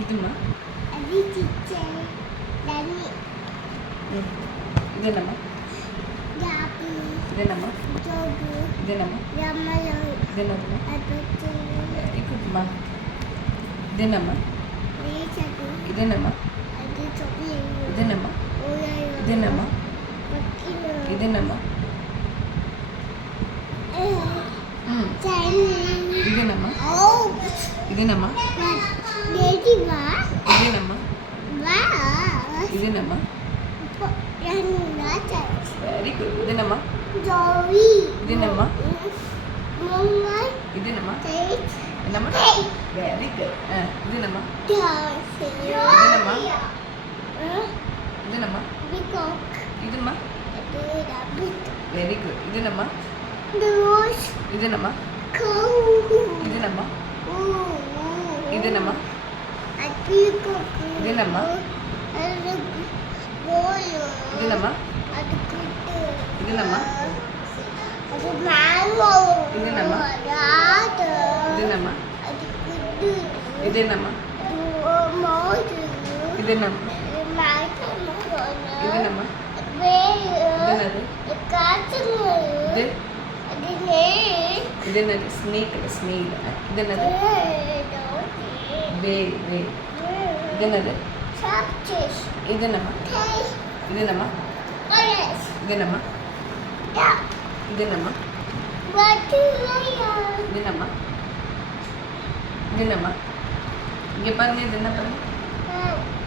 இதுமா அது சிச்சை தண்ணி இது என்னம்மா ஜாபி இது என்னம்மா ஜோகு இது என்னம்மா ரமலோ இது என்னம்மா அப்பச்சி வெரி குட்மா இது என்னம்மா ரேசகு இது என்னம்மா அது சொப்பி இது என்னம்மா ஓயாயோ இது என்னம்மா பக்கினோ இது என்னம்மா சைனி இது என்னம்மா ஓ இது என்னம்மா டேடி வா இது என்னம்மா வா இது என்னம்மா ரங்கா வெரி குட் இது என்னம்மா ஜோவி இது என்னம்மா மம்மா இது என்னம்மா டேட் என்னம்மா வெரி குட் இது என்னம்மா டாசி என்னம்மா இது என்னம்மா பிகாக் இதும்மா அது ரபிட் வெரி குட் இது என்னம்மா the rose இது என்னம்மா cow இது என்னம்மா இது என்னம்மா அது பிகாக் இது என்னம்மா அது boy இது என்னம்மா அது குட்டு இது என்னம்மா அது mango இது என்னம்மா அது இது என்னம்மா அது குட்டு இது என்னம்மா அது மோது இது என்னம்மா அது மாய்க்கு இது என்னம்மா வேறு என்னது காற்றுங்க இது அது நே இது என்னது ஸ்னேக் ஸ்னெயில் இது என்னது வேல் வேல் இது என்னது Chapters. இது என்னம்மா Taste. இது என்னம்மா Orange. இது என்னம்மா Yeah. இது என்னம்மா Watermelon. இது என்னம்மா இது என்னம்மா இங்கே பாருங்க இது என்ன பாருங்க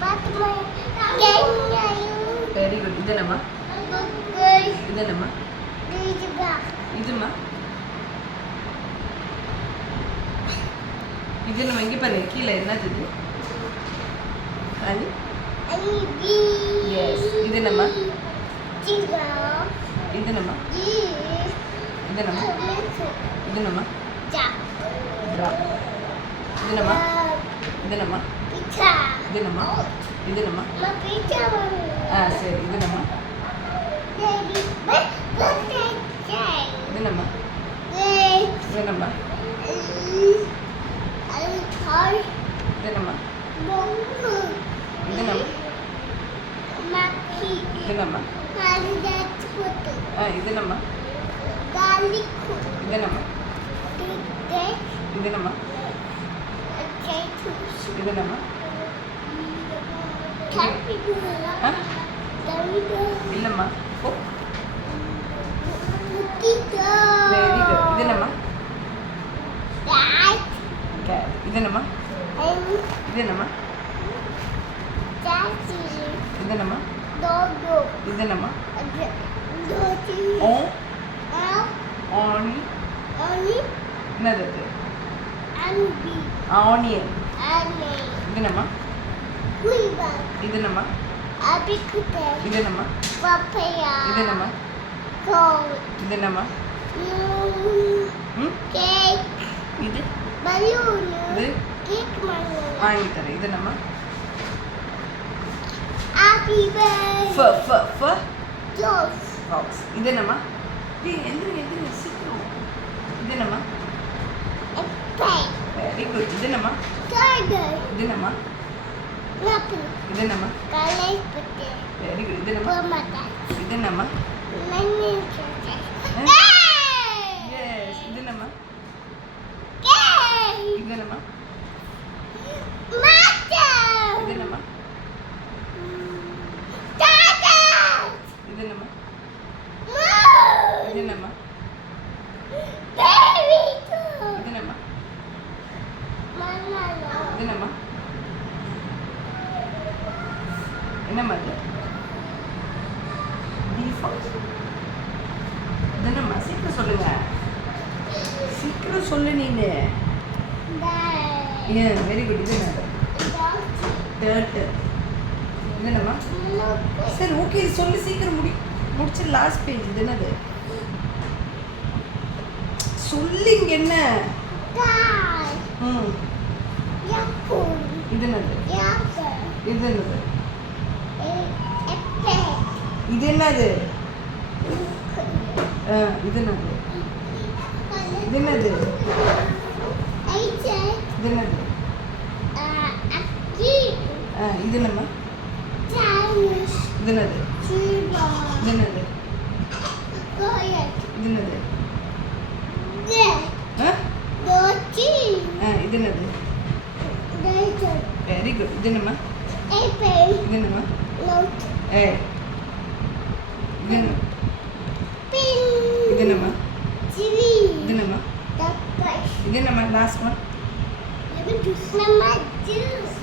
Watermelon. Kenya. வெரி குட் இது என்னம்மா Good. இது என்னம்மா Ladybug. இதும்மா இது நம்ம இங்கே பாருங்க கீழே என்னது இது அது Bee. Yes. இது என்னம்மா Giraffe. இது என்னம்மா Deer. இது என்னம்மா Tomato. இது என்னம்மா Duck. ட்ரா இது என்னம்மா Dog. இது என்னம்மா Pizza. இது என்னம்மா இது என்னம்மா Ma pizza one. சரி இது என்னம்மா Daddy. Look at that. இது என்னம்மா Great. இது என்னம்மா Car. இது என்னம்மா Bongo. இது என்னம்மா Maki. இது என்னம்மா Garlic. இது என்னம்மா Garlic. இது என்னம்மா Tea. இது என்னம்மா Potatoes. இது என்னம்மா Capybara. Capybara. இல்லைம்மா ஓ Mosquito. வெரி குட் இது என்னம்மா Rat. கேட் இது என்னம்மா And இது என்னம்மா Daddy. இது என்னம்மா Dodo. இது என்னம்மா Doggy. ஓ Elf. ஆனி Only. என்னது அது And bee. ஆனியன் And இது என்னம்மா quiver. இது என்னம்மா Apicular. இது என்னம்மா Papaya. இது என்னம்மா Cold. இது என்னம்மா ம் Cake. இது Balloon. இது Cake balloon. வாங்கி தரேன் இது என்னம்மா Happy ஃப birthday. ஃப ஃப Jokes. பாக்ஸ் இது என்னம்மா எந்திரி எந்திரி சீக்கிரம் இது என்னம்மா A pet. வெரி குட் இது என்னம்மா Tiger. இது என்னம்மா Nothing. இது என்னம்மா Color birthday. வெரி குட் இது என்னம்மா Pomada. இது என்னம்மா Lemon Huh? Hey! எஸ் இது என்னம்மா Hey! இது என்னம்மா Mother! இது என்னம்மா Dada! இது என்னம்மா Moon! இது என்னம்மா Baby! இது என்னம்மா Manalo. இது என்னம்மா என்னம்மா இது டிஃபால்ட் இது என்னம்மா சீக்கிரம் சொல்லுங்க சீக்கிரம் சொல்லு நீனு Dad. ஏன் வெரி குட் இது என்னது டேர்ட்டு இது என்னம்மா சரி ஓகே சொல்லு சீக்கிரம் முடிச்சு லாஸ்ட் பேஜ் இது என்னது சொல்லிங்க என்ன Dad. ம் Yakun. இது என்னது Yakun. இது என்னது A pet. இது என்னது இது என்னது இது என்னது I said, இது என்னது a ಇದನ್ನಮ್ಮ Chinese. ಇದನ್ನದು Chiba. ಇದನ್ನದು Quiet. ಇದನ್ನದು There. ಹಾಂ Dirty. ಇದನ್ನದು Desert. ವೆರಿ ಗುಡ್ ಇದನ್ನಮ್ಮ Apple. ಇದನ್ನಮ್ಮ Note. ಇದನ್ನ Pin. ಇದನ್ನಮ್ಮ Chili. ಇದನ್ನಮ್ಮ The price. ಇದನ್ನಮ್ಮ last one Lemon juice. Lemon juice.